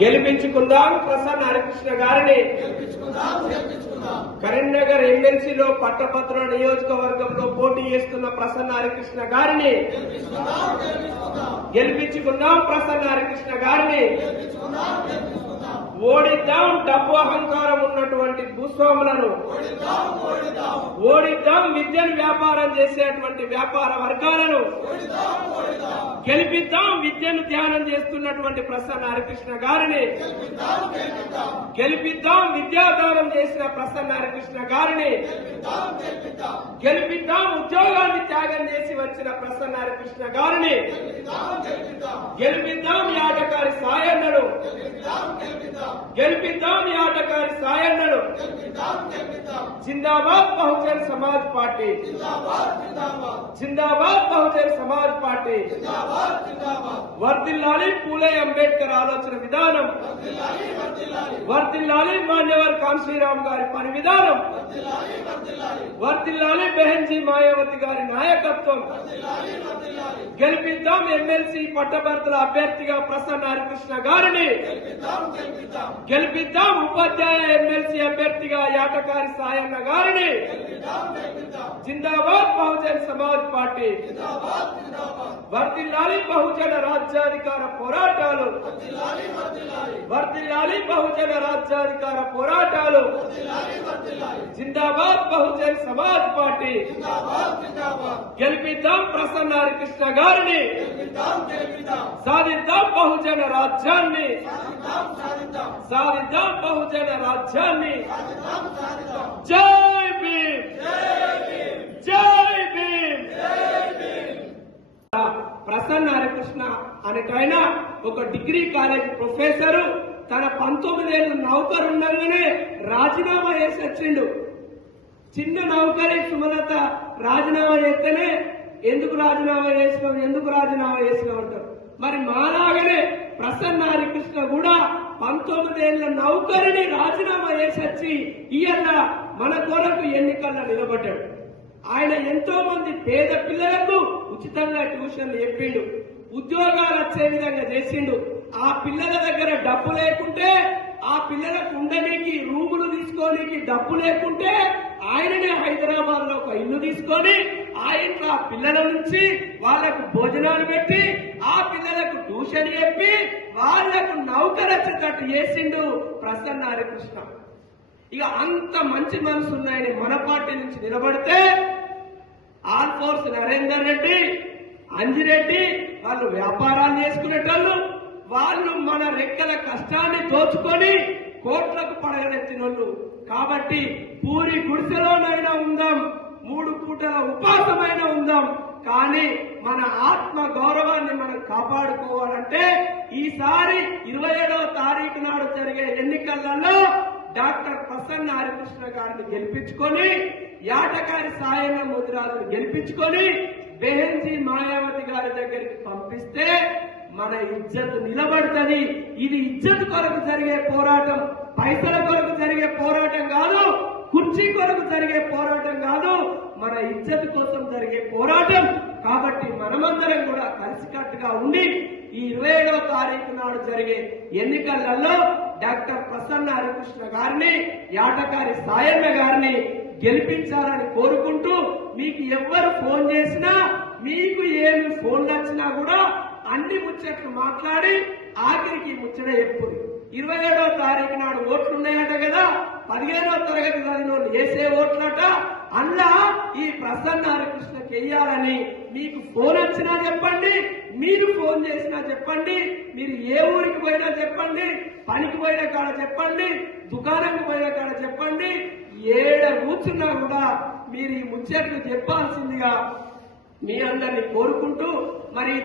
గెలిపించుకుందాం ప్రసన్న హరికృష్ణ గారిని. కరీంనగర్ ఎమ్మెల్సీలో పట్టభద్రుల నియోజకవర్గంలో పోటీ చేస్తున్న ప్రసన్న హరికృష్ణ గారిని గెలిపించుకుందాం. ప్రసన్న హరికృష్ణ గారిని ఓడిద్దాం. డబ్బు అహంకారం ఉన్నటువంటి భూస్వాములను ఓడిద్దాం. విద్యను వ్యాపారం చేసేటువంటి వ్యాపార వర్గాలను గెలిపిద్దాం. విద్యను ధ్యానం చేస్తున్నటువంటి ప్రసన్న హరికృష్ణ గారిని గెలిపిద్దాం. విద్యాదానం చేసిన ప్రసన్న హరికృష్ణ గారిని గెలిపిద్దాం. ఉద్యోగాన్ని త్యాగం చేసి వచ్చిన ప్రసన్న హరికృష్ణ గారిని గెలిపిద్దాం. ఈ ఆటకారి సాయన్నను గెలిపిద్దాం. ఈ ఆటకారి సాయన్నను. జిందాబాద్ బహుజన్ సమాజ్ పార్టీ. జిందాబాద్ బహుజన్ సమాజ్ పార్టీ. వర్ధిల్లాలి పూలే అంబేద్కర్ ఆలోచన విధానం. వర్ధిల్లాలి మాన్యవర్ కాంశీరామ్ గారి పని విధానం. వర్ధిల్లాలి బెహన్జీ మాయావతి గారి నాయకత్వం. గెలిపిద్దాం ఎమ్మెల్సీ పట్టభద్రుల అభ్యర్థిగా ప్రసన్న హరికృష్ణ గారిని గెలిపిద్దాం. ఉపాధ్యాయ ఎమ్మెల్సీ అభ్యర్థిగా యాటకారి సాయన్న గారిని. జిందాబాద్ బహుజన్ సమాజ్ పార్టీ. వర్ధిల్లాలి బహుజన రాజ్యాధికార పోరాటాలు. వర్ధిల్లాలి బహుజన రాజ్యాధికార పోరాటాలు. జిందాబాద్ బహుజన్ సమాజ్ పార్టీ. గెలిపిద్దాం ప్రసన్న హరికృష్ణ గారిని. సాధిద్దాం బహుజన రాజ్యాన్ని. సాధిద్దాం బహుజన రాజ్యాన్ని. జై భీమ్. జై భీమ్. ప్రసన్న హరికృష్ణ అనేటైన ఒక డిగ్రీ కాలేజ్ ప్రొఫెసరు తన 19 ఏళ్ల నౌకరు ఉండగానే రాజీనామా చేసి వచ్చిండు. చిన్న నౌకరి సుమలత రాజీనామా చేస్తేనే ఎందుకు రాజీనామా చేసినావు అంటారు. మరి మాలాగనే ప్రసన్న హరికృష్ణ కూడా 19 ఏళ్ల నౌకరిని రాజీనామా చేసి వచ్చి ఇయ్యాల మన కొరకు ఎన్నికల్లో నిలబడ్డాడు. ఆయన ఎంతో మంది పేద పిల్లలకు ఉచితంగా ట్యూషన్లు చెప్పిండు. ఉద్యోగాలు వచ్చే విధంగా చేసిండు. ఆ పిల్లల దగ్గర డబ్బు లేకుంటే, ఆ పిల్లలకు ఉండడానికి రూములు తీసుకోనికి డబ్బు లేకుంటే ఆయననే హైదరాబాద్ లో ఒక ఇల్లు తీసుకొని ఆ ఇంట్లో ఆ పిల్లల నుంచి వాళ్లకు భోజనాలు పెట్టి ఆ పిల్లలకు ట్యూషన్ చెప్పి వాళ్లకు నౌకరచ్చేటట్టు చేసిండు ప్రసన్న హరికృష్ణ. ఇక అంత మంచి మనసు ఉన్నాయని మన పార్టీ నుంచి నిలబడితే ఆల్ఫోర్స్ నరేందర్ రెడ్డి, అంజిరెడ్డి వాళ్ళు వ్యాపారాలు చేసుకునేటోళ్ళు. వాళ్ళు మన రెక్కల కష్టాన్ని దోచుకొని కోట్లకు పడగలెత్తినోళ్ళు. కాబట్టి పూరి గుడిసెలోనైనా ఉందాం, 3 పూటల ఉపాసమైనా ఉందాం, కానీ మన ఆత్మ గౌరవాన్ని మనం కాపాడుకోవాలంటే ఈసారి 27వ తారీఖు నాడు జరిగే ఎన్నికలలో డాక్టర్ ప్రసన్న హరికృష్ణ గారిని గెలిపించుకొని, యాటకారి సాయన్న ముదిరాజును గెలిపించుకొని బెహన్జీ మాయావతి గారి దగ్గరికి పంపిస్తే మన ఇజ్జత్ నిలబడుతుంది. ఇది ఇజ్జత్ కొరకు జరిగే పోరాటం, పైసల కొరకు జరిగే పోరాటం కాదు, కుర్చీ కొరకు జరిగే పోరాటం కాదు, మన ఇజ్జత్ కోసం జరిగే పోరాటం. కాబట్టి మనమందరం కూడా కలిసికట్టుగా ఉండి ఈ 27వ తారీఖు నాడు జరిగే ఎన్నికలలో డాక్టర్ ప్రసన్న హరికృష్ణ గారిని, యాటకారి సాయన్న గారిని గెలిపించాలని కోరుకుంటూ, మీకు ఎవ్వరు ఫోన్ చేసినా, మీకు ఏమి ఫోన్లు వచ్చినా కూడా అన్ని ముచ్చట్లు మాట్లాడి ఆఖరికి ముచ్చట చెప్పుది. 27వ తారీఖు నాడు ఓట్లున్నాయట కదా, 15వ తరగతి చదివిన వాళ్ళు వేసే ఓట్లట. అలా ఈ ప్రసన్న హరికృష్ణకి వెయ్యాలని మీకు ఫోన్ వచ్చినా చెప్పండి, మీరు ఫోన్ చేసినా చెప్పండి, మీరు ఏ ఊరికి పోయినా చెప్పండి, పనికి పోయిన కాడ చెప్పండి, దుకాణంకి పోయిన కాడ చెప్పండి, ఏడ కూర్చున్నా కూడా మీరు ఈ ముచ్చట్లు చెప్పాల్సిందిగా మీ అందరినీ కోరుకుంటూ మరి